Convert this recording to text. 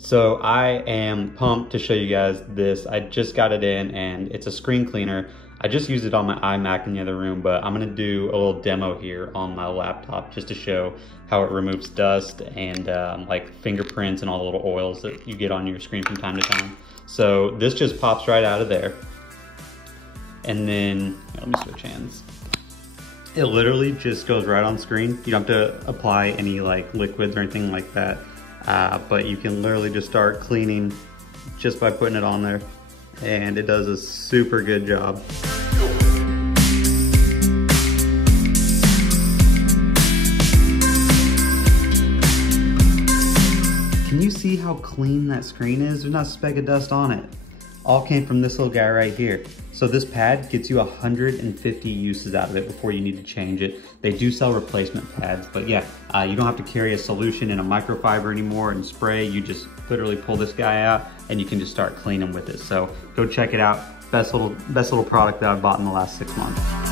So I am pumped to show you guys this. I just got it in and it's a screen cleaner. I just used it on my iMac in the other room, but I'm gonna do a little demo here on my laptop just to show how it removes dust and like fingerprints and all the little oils that you get on your screen from time to time. So this just pops right out of there. And then, let me switch hands. It literally just goes right on screen. You don't have to apply any like liquids or anything like that. But you can literally just start cleaning just by putting it on there. And it does a super good job. Can you see how clean that screen is? There's not a speck of dust on it. All came from this little guy right here. So this pad gets you 150 uses out of it before you need to change it. They do sell replacement pads, but yeah, you don't have to carry a solution in a microfiber anymore and spray. You just literally pull this guy out and you can just start cleaning with it. So go check it out. Best little product that I've bought in the last 6 months.